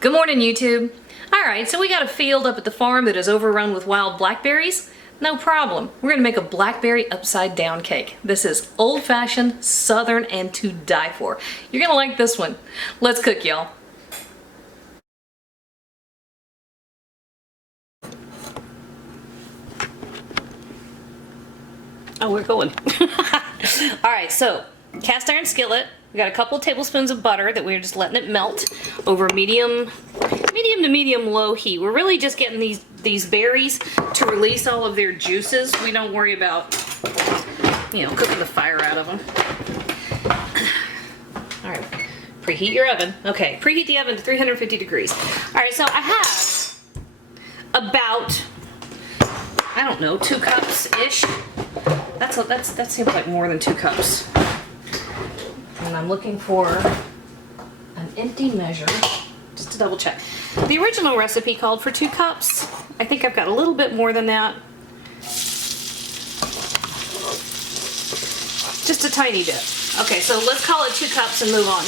Good morning, YouTube. Alright, so we got a field up at the farm that is overrun with wild blackberries. No problem. We're gonna make a blackberry upside down cake. This is old-fashioned, southern, and to die for. You're gonna like this one. Let's cook, y'all. Oh, we're going. Alright, so cast iron skillet. We got a couple of tablespoons of butter that we're just letting it melt over medium to medium low heat. We're really just getting these berries to release all of their juices. We don't worry about, cooking the fire out of them. All right, preheat your oven. Okay, preheat the oven to 350 degrees. All right, so I have about, I don't know, 2 cups-ish. That seems like more than 2 cups. And I'm looking for an empty measure, just to double check. The original recipe called for 2 cups. I think I've got a little bit more than that. Just a tiny bit. Okay, so let's call it 2 cups and move on.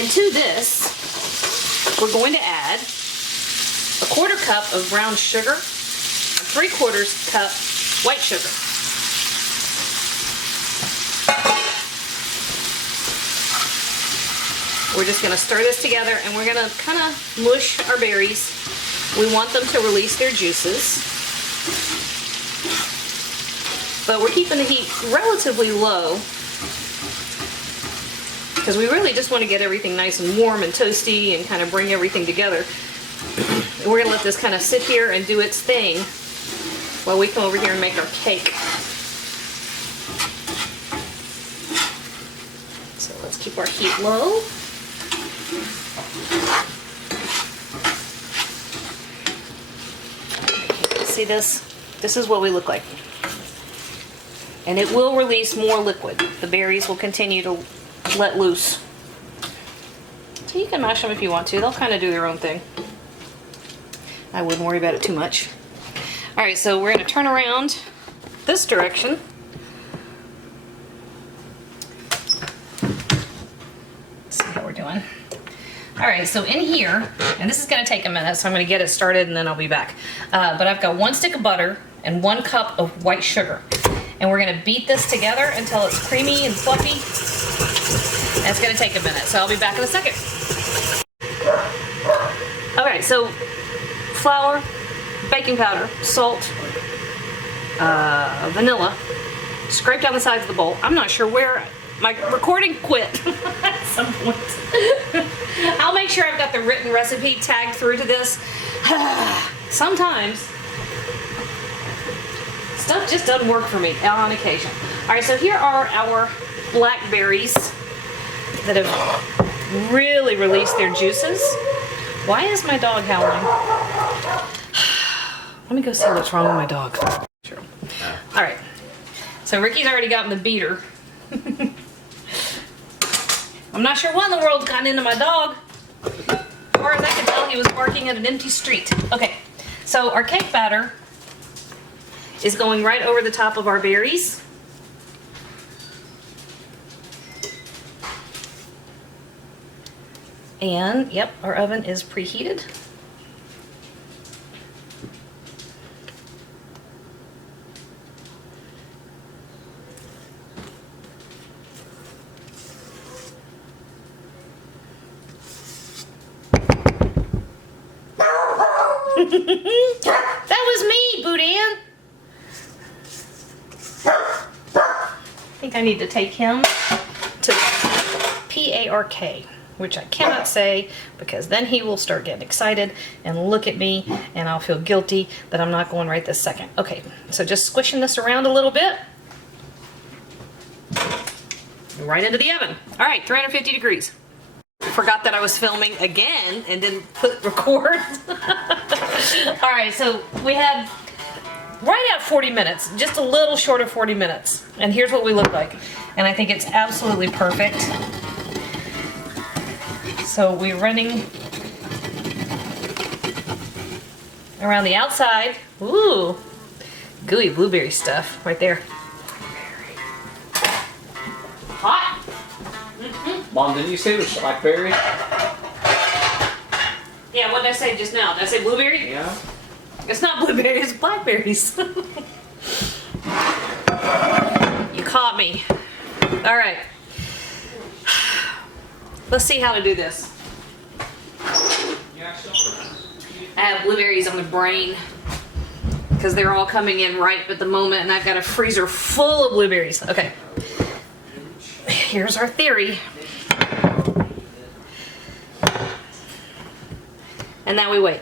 And to this, we're going to add a 1/4 cup of brown sugar and 3/4 cup white sugar. We're just going to stir this together and we're going to kind of mush our berries. We want them to release their juices. But we're keeping the heat relatively low because we really just want to get everything nice and warm and toasty and kind of bring everything together. And we're going to let this kind of sit here and do its thing while we come over here and make our cake. So let's keep our heat low. See this? This is what we look like. And it will release more liquid. The berries will continue to let loose. So you can mash them if you want to. They'll kind of do their own thing. I wouldn't worry about it too much. Alright, so we're going to turn around this direction. Let's see how we're doing. Alright, so in here, and this is going to take a minute, so I'm going to get it started and then I'll be back. But I've got 1 stick of butter and 1 cup of white sugar. And we're going to beat this together until it's creamy and fluffy. And it's going to take a minute, so I'll be back in a second. Alright, so flour, baking powder, salt, vanilla, scrape down the sides of the bowl. I'm not sure where my recording quit at some point. I'll make sure I've got the written recipe tagged through to this. Sometimes stuff just doesn't work for me on occasion. Alright, so here are our blackberries that have really released their juices. Why is my dog howling? Let me go see what's wrong with my dog. Sure. Alright, so Ricky's already gotten the beater. I'm not sure what in the world's gotten into my dog. As far as I can tell, he was barking at an empty street. Okay, so our cake batter is going right over the top of our berries. And, yep, our oven is preheated. That was me, Boudin. I think I need to take him to PARK, which I cannot say because then he will start getting excited and look at me and I'll feel guilty that I'm not going right this second. Okay, so just squishing this around a little bit. Right into the oven. All right, 350 degrees. Forgot that I was filming again and didn't put record. All right, so we had right at 40 minutes, just a little short of 40 minutes. And here's what we look like. And I think it's absolutely perfect. So we're running around the outside. Ooh, gooey blueberry stuff right there. Hot. Mom, didn't you say it was blackberry? Yeah, what did I say just now? Did I say blueberry? Yeah. It's not blueberry, it's blackberries. You caught me. All right. Let's see how to do this. I have blueberries on the brain because they're all coming in ripe at the moment, and I've got a freezer full of blueberries. Okay. Here's our theory. And now we wait.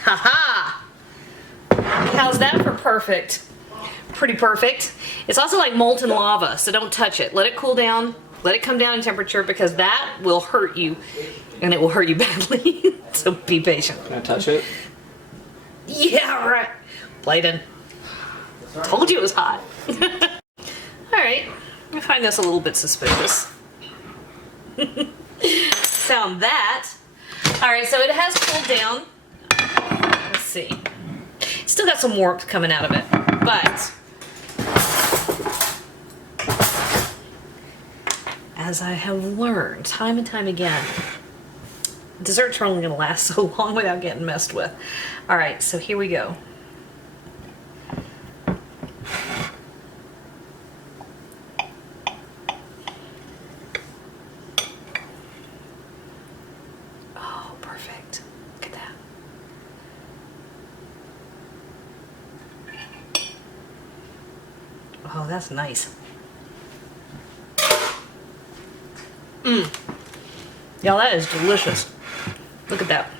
Haha! How's that for perfect? Pretty perfect. It's also like molten lava, so don't touch it. Let it cool down. Let it come down in temperature because that will hurt you, and it will hurt you badly. So be patient. Can I touch it? Yeah, right. Bladen. Told you it was hot. Alright. I find this a little bit suspicious. Found that. Alright, so it has cooled down. Let's see. Still got some warmth coming out of it, but as I have learned time and time again, desserts are only going to last so long without getting messed with. Alright, so here we go. Oh, perfect. Look at that. Oh, that's nice. Mmm. Y'all, that is delicious. Look at that.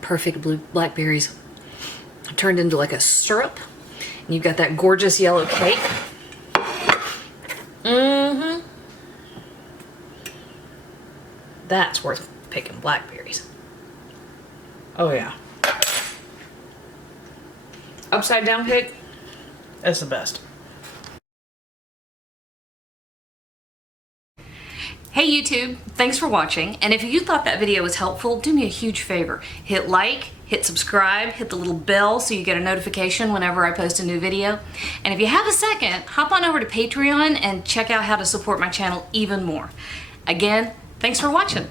Perfect blue blackberries turned into like a syrup. And you've got that gorgeous yellow cake. Mm-hmm. That's worth picking blackberries. Oh yeah. Upside down cake, that's the best. Hey YouTube, thanks for watching, and if you thought that video was helpful, do me a huge favor. Hit like, hit subscribe, hit the little bell so you get a notification whenever I post a new video. And if you have a second, hop on over to Patreon and check out how to support my channel even more. Again, thanks for watching.